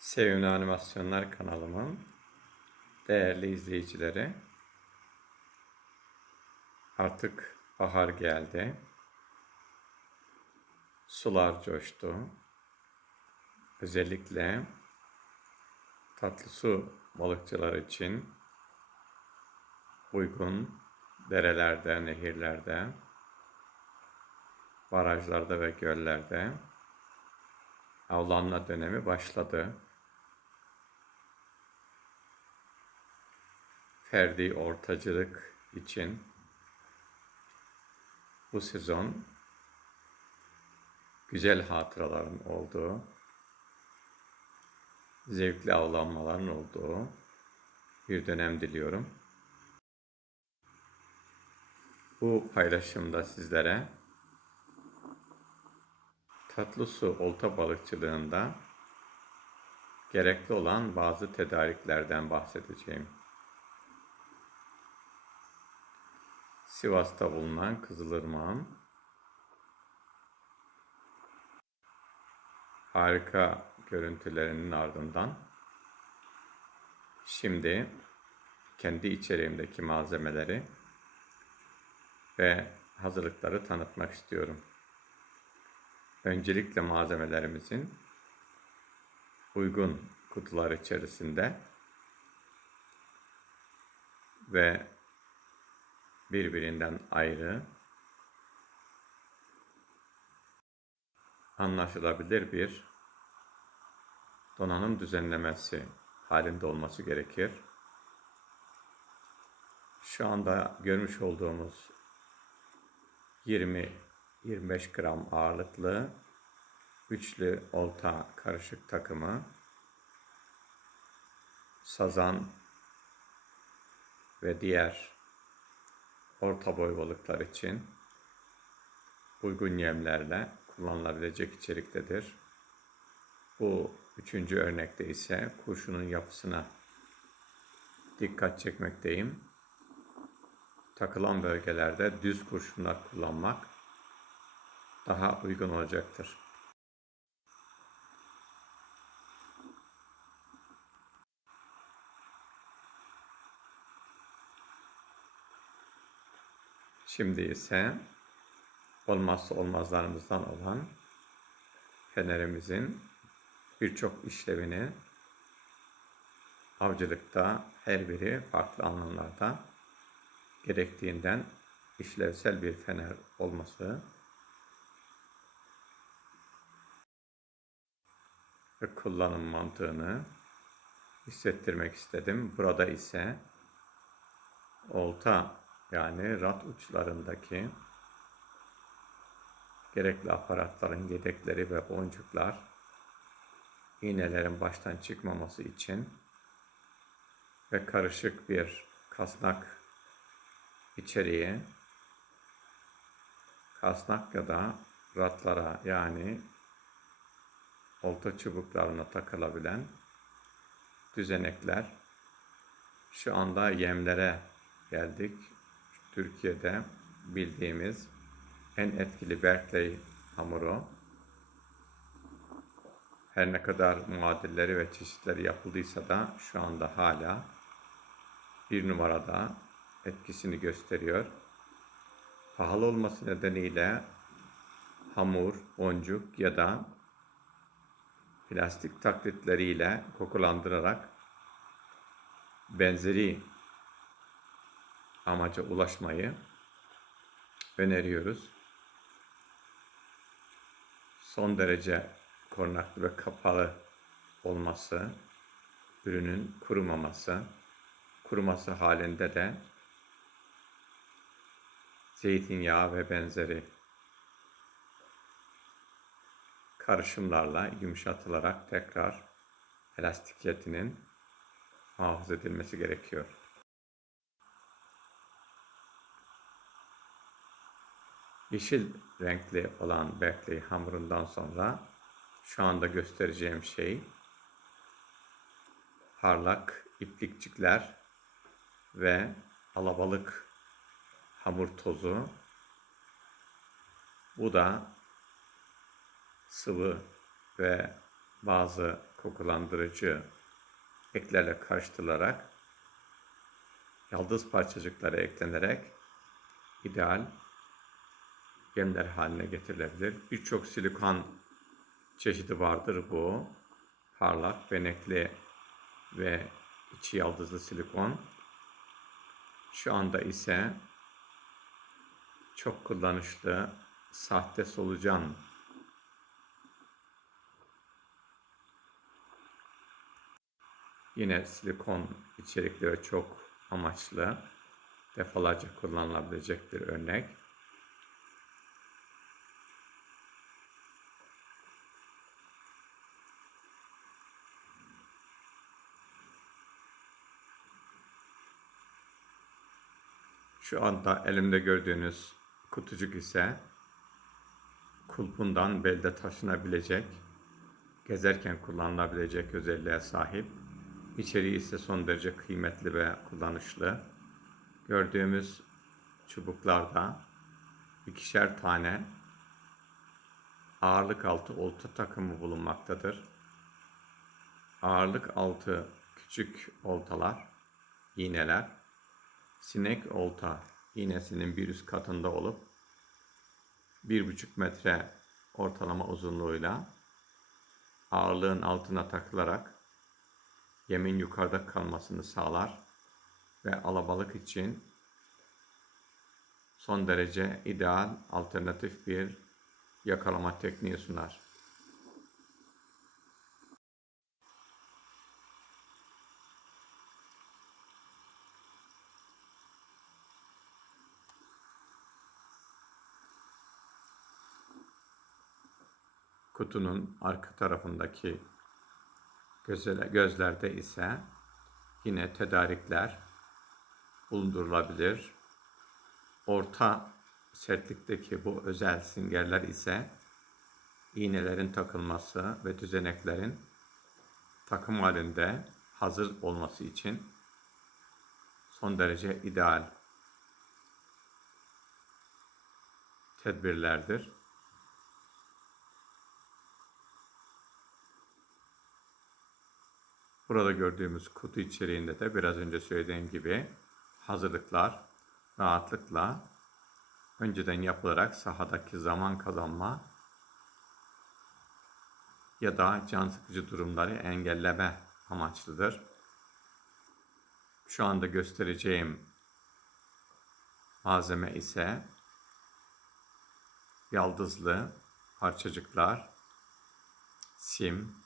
Sevimli Animasyonlar kanalımın değerli izleyicileri, artık bahar geldi. Sular coştu. Özellikle tatlı su balıkçılar için uygun derelerde, nehirlerde, barajlarda ve göllerde avlanma dönemi başladı. Ferdi ortacılık için bu sezon güzel hatıraların olduğu, zevkli avlanmaların olduğu bir dönem diliyorum. Bu paylaşımda sizlere tatlı su olta balıkçılığında gerekli olan bazı tedariklerden bahsedeceğim. Sivas'ta bulunan Kızılırmak'ın harika görüntülerinin ardından şimdi kendi içeriğimdeki malzemeleri ve hazırlıkları tanıtmak istiyorum. Öncelikle malzemelerimizin uygun kutular içerisinde ve birbirinden ayrı anlaşılabilir bir donanım düzenlemesi halinde olması gerekir. Şu anda görmüş olduğumuz 20 25 gram ağırlıklı üçlü olta karışık takımı sazan ve diğer orta boy balıklar için uygun yemlerle kullanılabilecek içeriktedir. Bu üçüncü örnekte ise kurşunun yapısına dikkat çekmekteyim. Takılan bölgelerde düz kurşunlar kullanmak daha uygun olacaktır. Şimdi ise olmazsa olmazlarımızdan olan fenerimizin birçok işlevini avcılıkta her biri farklı anlamlarda gerektiğinden işlevsel bir fener olması ve kullanım mantığını hissettirmek istedim. Burada ise olta yani rat uçlarındaki gerekli aparatların yedekleri ve boncuklar iğnelerin baştan çıkmaması için ve karışık bir kasnak içeriği kasnak ya da ratlara yani olta çubuklarına takılabilen düzenekler. Şu anda yemlere geldik. Türkiye'de bildiğimiz en etkili Berkeley hamuru. Her ne kadar muadilleri ve çeşitleri yapıldıysa da şu anda hala bir numarada etkisini gösteriyor. Pahalı olması nedeniyle hamur, boncuk ya da plastik taklitleriyle kokulandırarak benzeri amaca ulaşmayı öneriyoruz. Son derece korunaklı ve kapalı olması, ürünün kurumaması, kuruması halinde de zeytinyağı ve benzeri karışımlarla yumuşatılarak tekrar elastikiyetinin muhafaza edilmesi gerekiyor. Yeşil renkli olan Berkeley hamurundan sonra şu anda göstereceğim şey parlak iplikçikler ve alabalık hamur tozu. Bu da sıvı ve bazı kokulandırıcı eklerle karıştırılarak yaldız parçacıkları eklenerek ideal yemler haline getirilebilir. Birçok silikon çeşidi vardır bu. Parlak, benekli ve içi yaldızlı silikon. Şu anda ise çok kullanışlı sahte solucan yine silikon içerikli ve çok amaçlı defalarca kullanılabilecek bir örnek. Şu anda elimde gördüğünüz kutucuk ise kulpundan belde taşınabilecek, gezerken kullanılabilecek özelliğe sahip. İçeriği ise son derece kıymetli ve kullanışlı. Gördüğümüz çubuklarda ikişer tane ağırlık altı olta takımı bulunmaktadır. Ağırlık altı küçük oltalar, iğneler, sinek olta iğnesinin bir üst katında olup bir buçuk metre ortalama uzunluğuyla ağırlığın altına takılarak yemin yukarıda kalmasını sağlar ve alabalık için son derece ideal alternatif bir yakalama tekniği sunar. Kutunun arka tarafındaki gözle- gözlerde ise yine tedarikler bulundurulabilir. Orta sertlikteki bu özel singerler ise iğnelerin takılması ve düzeneklerin takım halinde hazır olması için son derece ideal tedbirlerdir. Burada gördüğümüz kutu içeriğinde de biraz önce söylediğim gibi hazırlıklar rahatlıkla önceden yapılarak sahadaki zaman kazanma ya da can sıkıcı durumları engelleme amaçlıdır. Şu anda göstereceğim malzeme ise yaldızlı parçacıklar, sim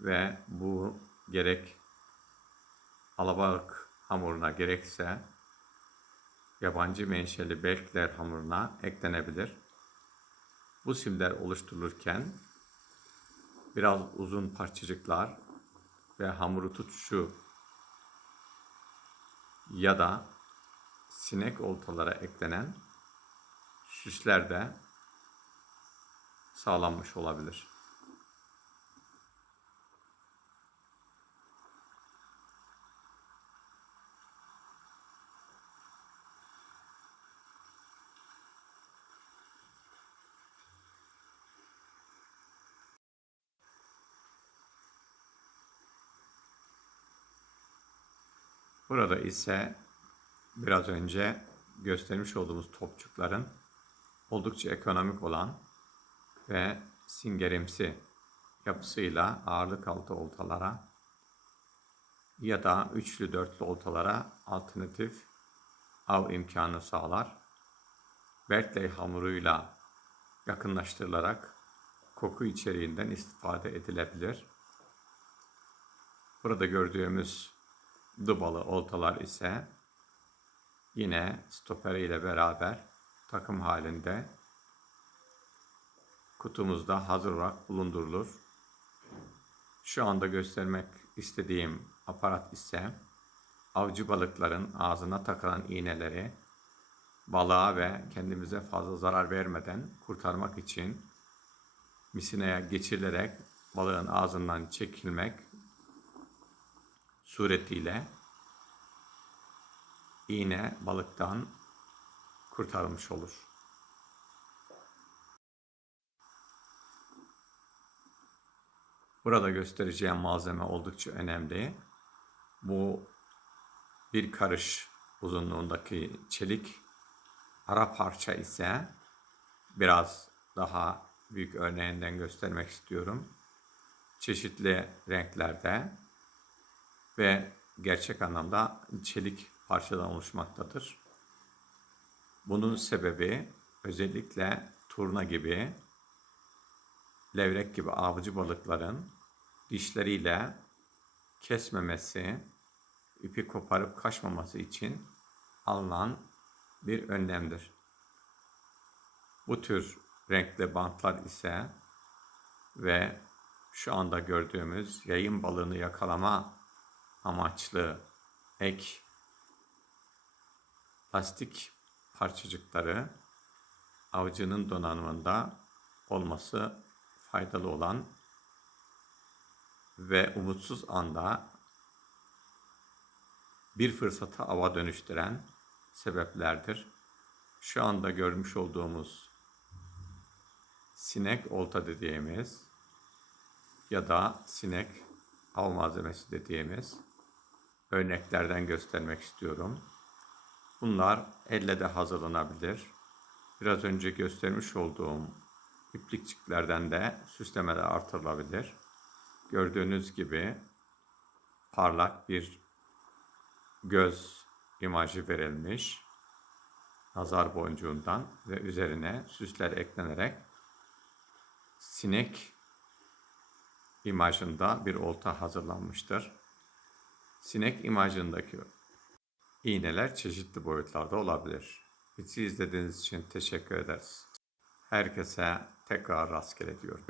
ve bu gerek alabalık hamuruna gerekse yabancı menşeli berkler hamuruna eklenebilir. Bu simler oluşturulurken biraz uzun parçacıklar ve hamuru tutuşu ya da sinek oltalara eklenen süsler de sağlanmış olabilir. Burada ise biraz önce göstermiş olduğumuz topçukların oldukça ekonomik olan ve singerimsi yapısıyla ağırlık altı oltalara ya da üçlü dörtlü oltalara alternatif av imkanı sağlar. Berkeley hamuruyla yakınlaştırılarak koku içeriğinden istifade edilebilir. Burada gördüğümüz Dubalı oltalar ise yine stoperi ile beraber takım halinde kutumuzda hazır olarak bulundurulur. Şu anda göstermek istediğim aparat ise avcı balıkların ağzına takılan iğneleri balığa ve kendimize fazla zarar vermeden kurtarmak için misineye geçirilerek balığın ağzından çekilmek suretiyle iğne balıktan kurtarılmış olur. Burada göstereceğim malzeme oldukça önemli. Bu bir karış uzunluğundaki çelik. Ara parça ise biraz daha büyük örneğinden göstermek istiyorum. Çeşitli renklerde ve gerçek anlamda çelik parçadan oluşmaktadır. Bunun sebebi özellikle turna gibi, levrek gibi avcı balıkların dişleriyle kesmemesi, ipi koparıp kaçmaması için alınan bir önlemdir. Bu tür renkli bantlar ise ve şu anda gördüğümüz yayın balığını yakalama amaçlı ek lastik parçacıkları avcının donanımında olması faydalı olan ve umutsuz anda bir fırsatı ava dönüştüren sebeplerdir. Şu anda görmüş olduğumuz sinek olta dediğimiz ya da sinek av malzemesi dediğimiz örneklerden göstermek istiyorum. Bunlar elle de hazırlanabilir. Biraz önce göstermiş olduğum iplikçiklerden de süslemeler artırılabilir. Gördüğünüz gibi parlak bir göz imajı verilmiş nazar boncuğundan ve üzerine süsler eklenerek sinek imajında bir olta hazırlanmıştır. Sinek imajındaki iğneler çeşitli boyutlarda olabilir. Bizi izlediğiniz için teşekkür ederiz. Herkese tekrar rastgele diyorum.